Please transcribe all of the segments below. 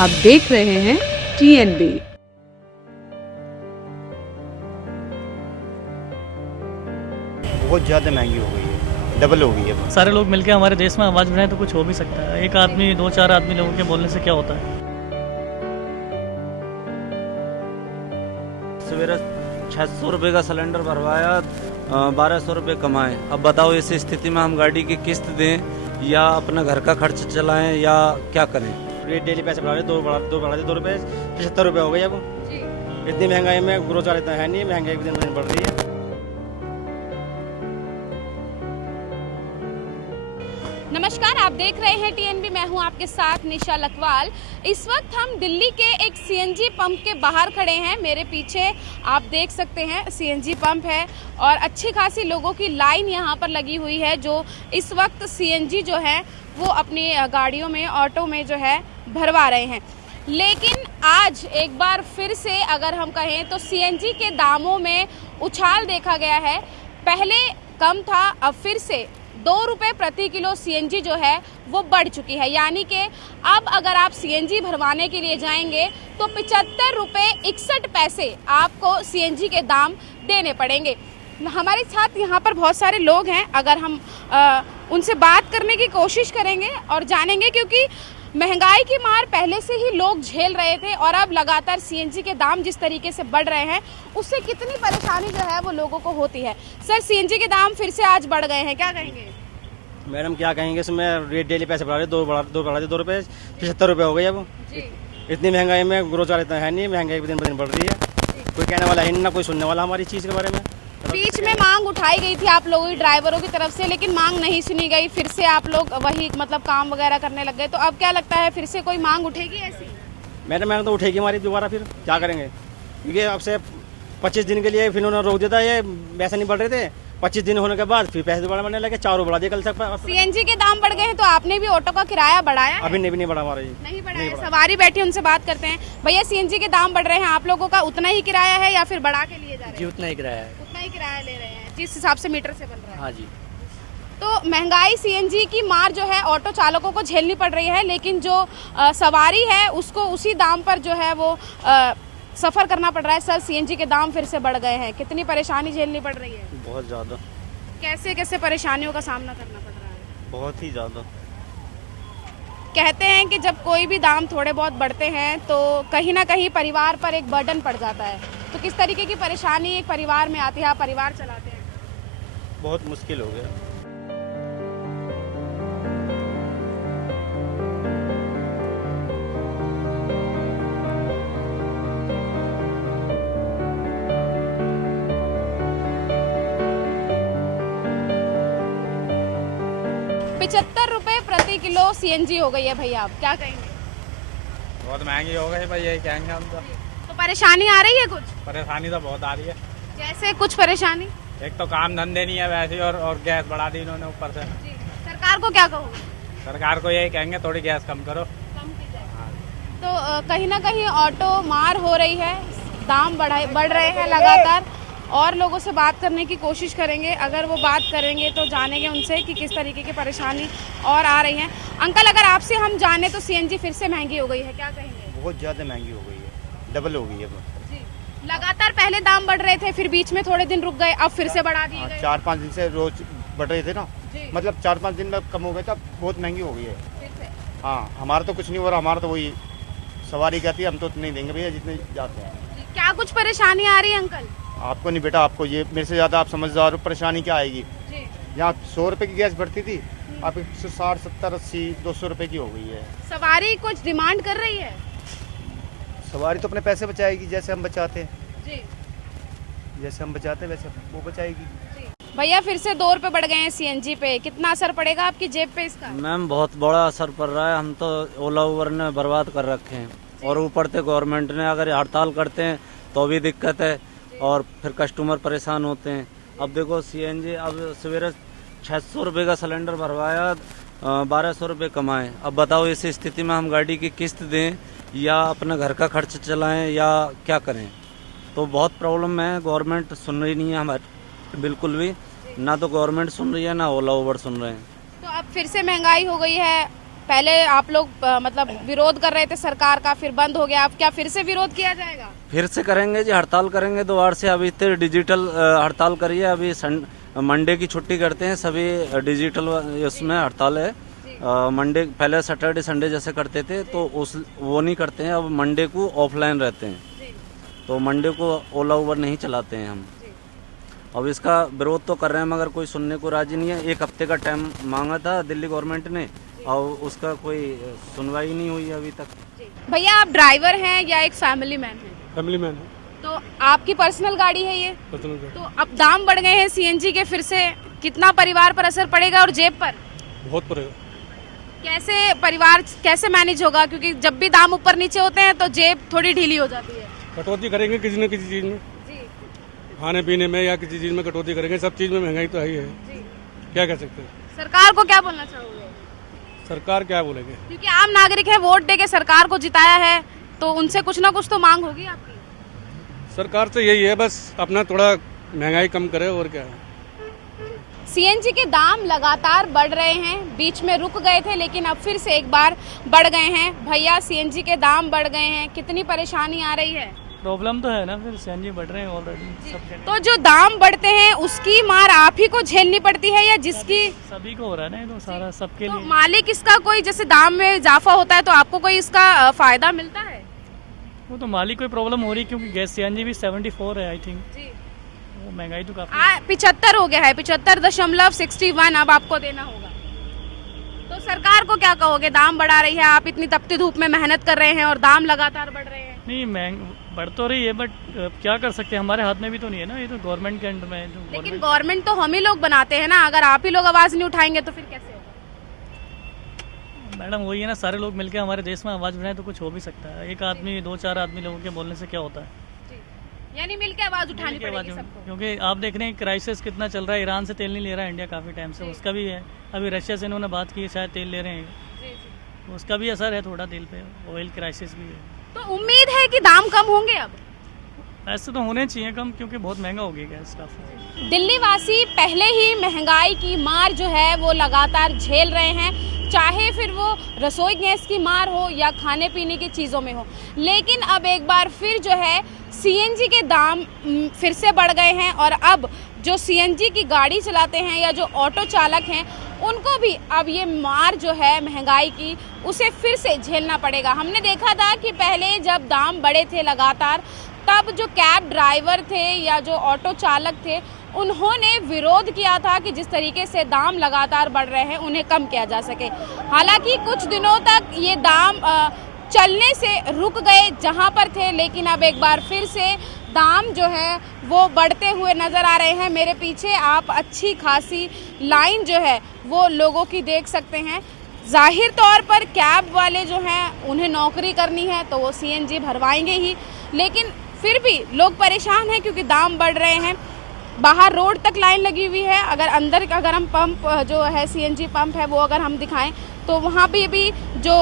आप देख रहे हैं TNB। बहुत ज़्यादा महंगी हो गई है, डबल हो गई है। सारे लोग मिलकर हमारे देश में आवाज़ बढ़ाएं तो कुछ हो भी सकता है। एक आदमी, दो चार आदमी लोगों के बोलने से क्या होता है। सवेरे 600 रुपये का सिलेंडर भरवाया, 1200 रुपये कमाए। अब बताओ इस स्थिति में हम गाड़ी की किस्त दें या अपना घर का खर्च चलाएं या क्या करें। रेट डेली पैसे बढ़ा रहे, दो रुपये 75 रुपये हो गए। अब इतनी महंगाई में ग्रोसर इतना है नहीं, महंगाई दिन ब दिन बढ़ रही है। नमस्कार, आप देख रहे हैं TNB। मैं हूं आपके साथ निशा लखवाल। इस वक्त हम दिल्ली के एक CNG पंप के बाहर खड़े हैं। मेरे पीछे आप देख सकते हैं CNG पंप है और अच्छी खासी लोगों की लाइन यहां पर लगी हुई है, जो इस वक्त CNG जो है वो अपनी गाड़ियों में, ऑटो में जो है भरवा रहे हैं। लेकिन आज एक बार फिर से अगर हम कहें तो CNG के दामों में उछाल देखा गया है। पहले कम था, अब फिर से 2 रुपये प्रति किलो CNG जो है वो बढ़ चुकी है। यानी कि अब अगर आप CNG भरवाने के लिए जाएंगे तो 75 रुपये 61 पैसे आपको CNG के दाम देने पड़ेंगे। हमारे साथ यहाँ पर बहुत सारे लोग हैं, अगर हम उनसे बात करने की कोशिश करेंगे और जानेंगे, क्योंकि महंगाई की मार पहले से ही लोग झेल रहे थे और अब लगातार CNG के दाम जिस तरीके से बढ़ रहे हैं उससे कितनी परेशानी जो है वो लोगों को होती है। सर, CNG के दाम फिर से आज बढ़ गए हैं, क्या कहेंगे? मैडम क्या कहेंगे, इसमें रेट डेली पैसे बढ़ा रहे, दो रुपये 75 रुपये हो गए। अब इतनी महंगाई में ग्रोसर इतना है नहीं, महंगाई दिन ब दिन बढ़ रही है। कोई कहने वाला है ना, कोई सुनने वाला हमारी चीज़ के बारे में। बीच में मांग उठाई गई थी आप लोगों की, ड्राइवरों की तरफ से, लेकिन मांग नहीं सुनी गई। फिर से आप लोग वही काम वगैरह करने लग गए। तो अब क्या लगता है, फिर से कोई मांग उठेगी ऐसी? मैडम तो उठेगी हमारी दोबारा, फिर क्या करेंगे, क्योंकि अब से 25 दिन के लिए फिर उन्होंने रोक दिया था। ये पैसे नहीं बढ़ रहे थे, 25 दिन होने के बाद फिर पैसे दोबारा बढ़ने लगे, 4 बढ़ा दिया कल तक। CNG के दाम बढ़ गए हैं तो आपने भी ऑटो का किराया बढ़ाया है? अभी नहीं बढ़ा हमारा जी। नहीं बढ़ाया। सवारी बैठी, उनसे बात करते हैं। भैया, CNG के दाम बढ़ रहे हैं, आप लोगों का उतना ही किराया है या फिर बढ़ा के लिए जा रहे हैं? जी उतना ही किराया है। उतना ही किराया ले रहे हैं जिस हिसाब से मीटर से बन रहा है। हाँ जी। तो महंगाई, CNG की मार जो है ऑटो चालकों को झेलनी पड़ रही है, लेकिन जो सवारी है उसको उसी दाम पर जो है वो सफ़र करना पड़ रहा है। सर, CNG के दाम फिर से बढ़ गए हैं, कितनी परेशानी झेलनी पड़ रही है? बहुत ज़्यादा। कैसे कैसे परेशानियों का सामना करना पड़ रहा है? बहुत ही ज़्यादा। कहते हैं कि जब कोई भी दाम थोड़े बहुत बढ़ते हैं तो कहीं ना कहीं परिवार पर एक बर्डन पड़ जाता है। तो किस तरीके की परेशानी एक परिवार में आती है, आप परिवार चलाते हैं? बहुत मुश्किल हो गया। ₹75 प्रति किलो CNG हो गई है। भैया, आप क्या कहेंगे? बहुत महंगी हो गई भाई, यही कहेंगे हम तो परेशानी आ रही है कुछ? परेशानी तो बहुत आ रही है। जैसे कुछ परेशानी? एक तो काम धंधे नहीं है वैसे ही, और गैस बढ़ा दी इन्होंने ऊपर से। जी। सरकार को क्या कहो? सरकार को यही कहेंगे थोड़ी गैस कम करो। कम की जाए। तो कहीं ना कहीं ऑटो मार हो रही है, दाम बढ़ रहे हैं लगातार, और लोगों से बात करने की कोशिश करेंगे। अगर वो बात करेंगे तो जानेंगे उनसे कि किस तरीके की परेशानी और आ रही है। अंकल, अगर आपसे हम जाने तो CNG फिर से महंगी हो गई है, क्या कहेंगे? बहुत ज़्यादा महंगी हो गई है, डबल हो गई है। जी। लगातार पहले दाम बढ़ रहे थे, फिर बीच में थोड़े दिन रुक गए, अब फिर से बढ़ा दिए गए। 4-5 दिन से रोज बढ़ रहे थे ना, जी। मतलब 4-5 दिन में कम हो गए, तब बहुत महंगी हो गई है। फिर से। हाँ, हमारा तो कुछ नहीं हो रहा, हमारा तो वही सवारी कहती है, हम तो नहीं देंगे भैया जितने जाते हैं। जी। क्या कुछ परेशानी आ रही है अंकल? आपको नहीं बेटा, आपको ये मेरे से ज़्यादा आप समझदार हो। परेशानी क्या आएगी, जी। यहाँ 100 रुपये की गैस बढ़ती थी, अब 160, 70, 80, 200 रुपये की हो गई है। सवारी कुछ डिमांड कर रही है? सवारी तो अपने पैसे बचाएगी, जैसे हम बचाते हैं, जी। जैसे हम बचाते हैं वैसे वो बचाएगी। भैया, फिर से 2 रुपये बढ़ गए हैं CNG पे, कितना असर पड़ेगा आपकी जेब पे इसका? मैम बहुत बड़ा असर पड़ रहा है। हम तो ओला उबर ने बर्बाद कर रखे हैं, और ऊपर से गवर्नमेंट ने अगर हड़ताल करते हैं तो भी दिक्कत है, और फिर कस्टमर परेशान होते हैं। अब देखो CNG, अब सवेरे 600 रुपये का सिलेंडर भरवाया, 1200 रुपये कमाए। अब बताओ इस स्थिति में हम गाड़ी की किस्त दें या अपना घर का खर्च चलाएं या क्या करें। तो बहुत प्रॉब्लम है। गवर्नमेंट सुन रही नहीं है हमारी बिल्कुल भी, ना तो गवर्नमेंट सुन रही है ना ओला उबर सुन रहे हैं। तो अब फिर से महंगाई हो गई है, पहले आप लोग मतलब विरोध कर रहे थे सरकार का, फिर बंद हो गया, अब क्या फिर से विरोध किया जाएगा? फिर से करेंगे जी, हड़ताल करेंगे दोबारा से। अभी तो डिजिटल हड़ताल करिए, अभी मंडे की छुट्टी करते हैं सभी, डिजिटल उसमें हड़ताल है। मंडे पहले सैटरडे संडे जैसे करते थे तो वो नहीं करते हैं, अब मंडे को ऑफलाइन रहते हैं, तो मंडे को ओला उबर नहीं चलाते हैं हम। अब इसका विरोध तो कर रहे हैं मगर कोई सुनने को राजी नहीं है। 1 हफ्ते का टाइम मांगा था दिल्ली गवर्नमेंट ने और उसका कोई सुनवाई नहीं हुई अभी तक। भैया आप ड्राइवर हैं या एक फैमिली मैन हैं? फैमिली मैन है, तो आपकी पर्सनल गाड़ी है ये, पर्सनल गाड़ी। तो अब दाम बढ़ गए हैं सीएनजी के, फिर से कितना परिवार पर असर पड़ेगा और जेब पर? बहुत पड़ेगा। कैसे परिवार कैसे मैनेज होगा, क्योंकि जब भी दाम ऊपर नीचे होते हैं तो जेब थोड़ी ढीली हो जाती है। कटौती करेंगे किसी न किसी चीज़ में, खाने पीने में या किसी चीज़ में कटौती करेंगे। सब चीज़ में महंगाई तो है ही है, क्या कह सकते हैं। सरकार को क्या बोलना चाहोगे? सरकार क्या बोलेंगे, क्योंकि आम नागरिक है, वोट दे के सरकार को जिताया है, तो उनसे कुछ ना कुछ तो मांग होगी आपकी। सरकार से यही है बस अपना थोड़ा महंगाई कम करे और क्या है। सीएनजी के दाम लगातार बढ़ रहे हैं, बीच में रुक गए थे लेकिन अब फिर से एक बार बढ़ गए हैं। भैया सीएनजी के दाम बढ़ गए हैं, कितनी परेशानी आ रही है? प्रॉब्लम तो है ना, फिर सीएनजी बढ़ रहे हैं ऑलरेडी सबके। तो जो दाम बढ़ते हैं उसकी मार आप ही को झेलनी पड़ती है या जिसकी? सभी को हो रहा है ना, ये तो सारा सबके तो लिए। मालिक इसका कोई, जैसे दाम में इजाफा होता है तो आपको कोई इसका फायदा मिलता है? वो तो मालिक कोई प्रॉब्लम हो रही है क्योंकि गैस सीएनजी भी 74 है आई थिंक, वो महंगाई तो काफी 75 हो गया है, 75.61 अब आपको देना होगा। तो सरकार को क्या कहोगे, दाम बढ़ा रही है, आप इतनी तपती धूप में मेहनत कर रहे हैं और दाम लगातार बढ़ रहे हैं। नहीं बढ़ तो रही है बट क्या कर सकते हैं, हमारे हाथ में भी तो नहीं है ना, ये तो गवर्नमेंट के अंडर में है। लेकिन गवर्नमेंट तो हम ही लोग बनाते हैं ना, अगर आप ही लोग आवाज नहीं उठाएंगे तो फिर कैसे होगा? मैडम वही है ना, सारे लोग मिलकर हमारे देश में आवाज उठाएं तो कुछ हो भी सकता है। एक आदमी 2-4 आदमी लोगों के बोलने से क्या होता है, यानी मिलके आवाज उठानी पड़ेगी सबको। क्योंकि आप देख रहे हैं क्राइसिस कितना चल रहा है, ईरान से तेल नहीं ले रहा है इंडिया काफी टाइम से, उसका भी है। अभी रशिया से इन्होंने बात की है, शायद तेल ले रहे हैं, उसका भी असर है थोड़ा तेल पे, ऑयल क्राइसिस भी है। तो उम्मीद है कि दाम कम होंगे अब? ऐसे तो होने चाहिए कम, क्योंकि बहुत महंगा हो गया गैस काफी। दिल्ली वासी पहले ही महंगाई की मार जो है वो लगातार झेल रहे हैं, चाहे फिर वो रसोई गैस की मार हो या खाने पीने की चीज़ों में हो। लेकिन अब एक बार फिर जो है सीएनजी के दाम फिर से बढ़ गए हैं और अब जो सीएनजी की गाड़ी चलाते हैं या जो ऑटो चालक हैं उनको भी अब ये मार जो है महंगाई की उसे फिर से झेलना पड़ेगा। हमने देखा था कि पहले जब दाम बढ़े थे लगातार, तब जो कैब ड्राइवर थे या जो ऑटो चालक थे उन्होंने विरोध किया था कि जिस तरीके से दाम लगातार बढ़ रहे हैं उन्हें कम किया जा सके। हालांकि कुछ दिनों तक ये दाम चलने से रुक गए जहां पर थे, लेकिन अब एक बार फिर से दाम जो है वो बढ़ते हुए नज़र आ रहे हैं। मेरे पीछे आप अच्छी खासी लाइन जो है वो लोगों की देख सकते हैं। जाहिर तौर पर कैब वाले जो हैं उन्हें नौकरी करनी है तो वो सीएनजी भरवाएंगे ही, लेकिन फिर भी लोग परेशान हैं क्योंकि दाम बढ़ रहे हैं। बाहर रोड तक लाइन लगी हुई है। अगर हम पंप जो है सीएनजी पंप है वो अगर हम दिखाएं तो वहाँ पे भी जो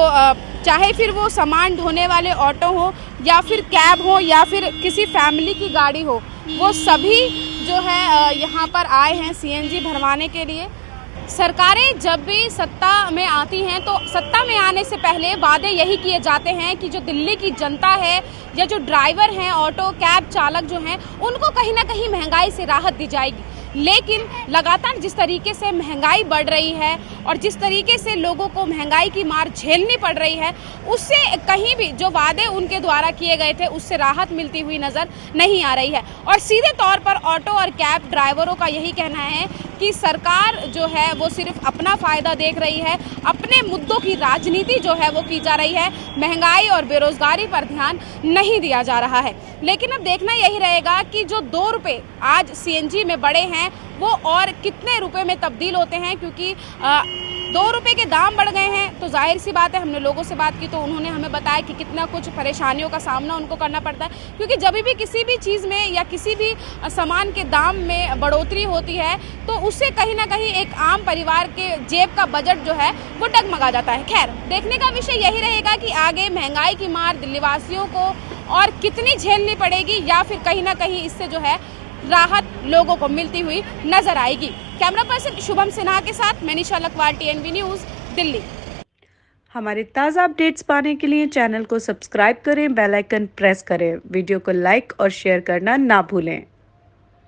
चाहे फिर वो सामान ढोने वाले ऑटो हो या फिर कैब हो या फिर किसी फैमिली की गाड़ी हो, वो सभी जो है यहाँ पर आए हैं सीएनजी भरवाने के लिए। सरकारें जब भी सत्ता में आती हैं तो सत्ता में आने से पहले वादे यही किए जाते हैं कि जो दिल्ली की जनता है या जो ड्राइवर हैं, ऑटो कैब चालक जो हैं, उनको कहीं ना कहीं महंगाई से राहत दी जाएगी। लेकिन लगातार जिस तरीके से महंगाई बढ़ रही है और जिस तरीके से लोगों को महंगाई की मार झेलनी पड़ रही है, उससे कहीं भी जो वादे उनके द्वारा किए गए थे उससे राहत मिलती हुई नज़र नहीं आ रही है। और सीधे तौर पर ऑटो और कैब ड्राइवरों का यही कहना है कि सरकार जो है वो सिर्फ अपना फ़ायदा देख रही है, अपने मुद्दों की राजनीति जो है वो की जा रही है, महंगाई और बेरोज़गारी पर ध्यान नहीं दिया जा रहा है। लेकिन अब देखना यही रहेगा कि जो 2 रुपये आज सीएनजी में बढ़े हैं वो और कितने रुपए में तब्दील होते हैं, क्योंकि 2 रुपये के दाम बढ़ गए हैं तो जाहिर सी बात है। हमने लोगों से बात की तो उन्होंने हमें बताया कि कितना कुछ परेशानियों का सामना उनको करना पड़ता है, क्योंकि जब भी किसी भी चीज़ में या किसी भी सामान के दाम में बढ़ोतरी होती है तो उससे कहीं ना कहीं एक आम परिवार के जेब का बजट जो है वो डगमगा जाता है। खैर, देखने का विषय यही रहेगा कि आगे महंगाई की मार दिल्ली वासियों को और कितनी झेलनी पड़ेगी या फिर कहीं ना कहीं इससे जो है राहत लोगों को मिलती हुई नजर आएगी। कैमरा पर्सन शुभम सिन्हा के साथ मैं निशा लकवाल, TNV न्यूज़, दिल्ली। हमारे ताज़ा अपडेट्स पाने के लिए चैनल को सब्सक्राइब करें, बेल आइकन प्रेस करें, वीडियो को लाइक और शेयर करना ना भूलें।